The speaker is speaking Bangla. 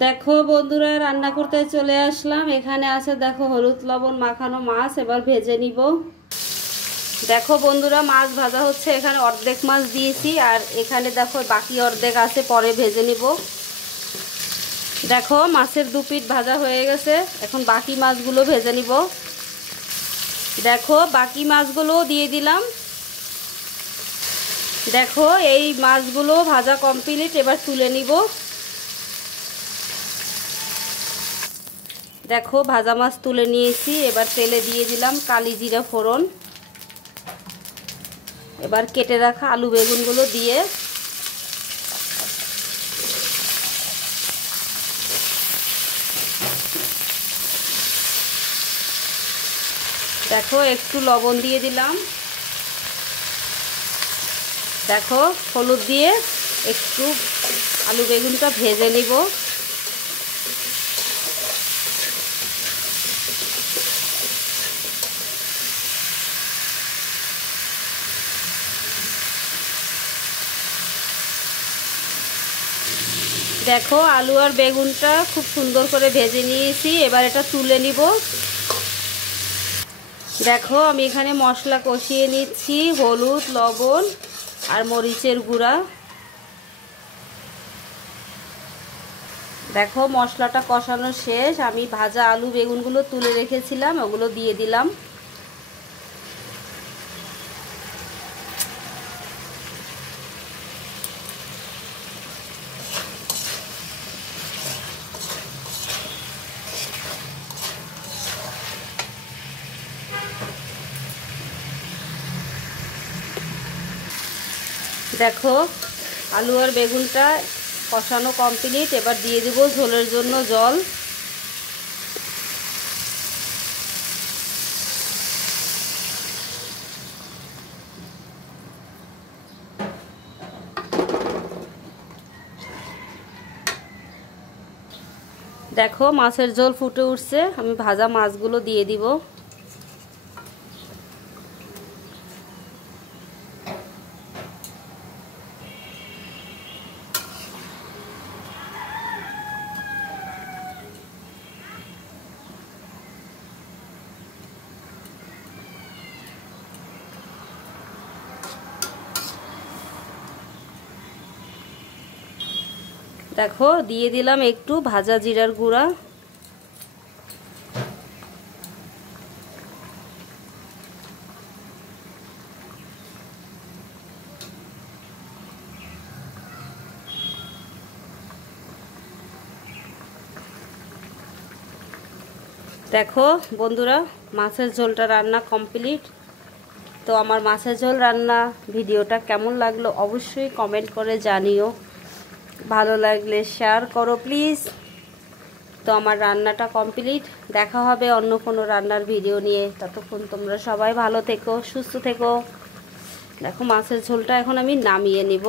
দেখো বন্ধুরা, রান্না করতে চলে আসলাম। এখানে আছে দেখো হলুদ লবণ মাখানো মাছ, এবার ভেজে নিব। দেখো বন্ধুরা, মাছ ভাজা হচ্ছে। এখানে অর্ধেক মাছ দিয়েছি আর এখানে দেখো বাকি অর্ধেক আছে, পরে ভেজে নিব। দেখো মাছের দু পিঠ ভাজা হয়ে গেছে, এখন বাকি মাছগুলো ভেজে নিব। দেখো বাকি মাছগুলো দিয়ে দিলাম। দেখো এই মাছগুলো ভাজা কমপ্লিট, এবার তুলে নিব। দেখো ভাজা মাছ তুলে নিয়েছি, এবার তেলে দিয়ে দিলাম কালি জিরা ফোড়ন। এবার কেটে রাখা আলু বেগুনগুলো দিয়ে দেখো একটু লবণ দিয়ে দিলাম। দেখো হলুদ দিয়ে একটু আলু বেগুনটা ভেজে নিব। দেখো আলু আর বেগুনটা খুব সুন্দর করে ভেজে নিয়েছি, এবার এটা তুলে নিব। দেখো আমি এখানে মশলা কষিয়ে নিচ্ছি, হলুদ লবণ আর মরিচের গুঁড়া। দেখো মশলাটা কষানো শেষ, আমি ভাজা আলু বেগুনগুলো তুলে রেখেছিলাম, ওগুলো দিয়ে দিলাম। দেখো আলু আর বেগুনটা কষানো কমপ্লিট, এবার দিয়ে দেব ঝোলের জন্য জল। দেখো মাছের ঝোল ফুটে উঠছে, আমি ভাজা মাছগুলো দিয়ে দিব। দেখো দিয়ে দিলাম একটু ভাজা জিরার গুঁড়া। দেখো বন্ধুরা, মাছের ঝোলটা রান্না কমপ্লিট। তো আমার মাছের ঝোল রান্না ভিডিওটা কেমন লাগলো অবশ্যই কমেন্ট করে জানিও। ভালো লাগলে শেয়ার করো প্লিজ। তো আমার রান্নাটা কমপ্লিট, দেখা হবে অন্য কোনো রান্নার ভিডিও নিয়ে। ততক্ষণ তোমরা সবাই ভালো থেকো, সুস্থ থেকো। দেখো মাছের ঝোলটা এখন আমি নামিয়ে নিব।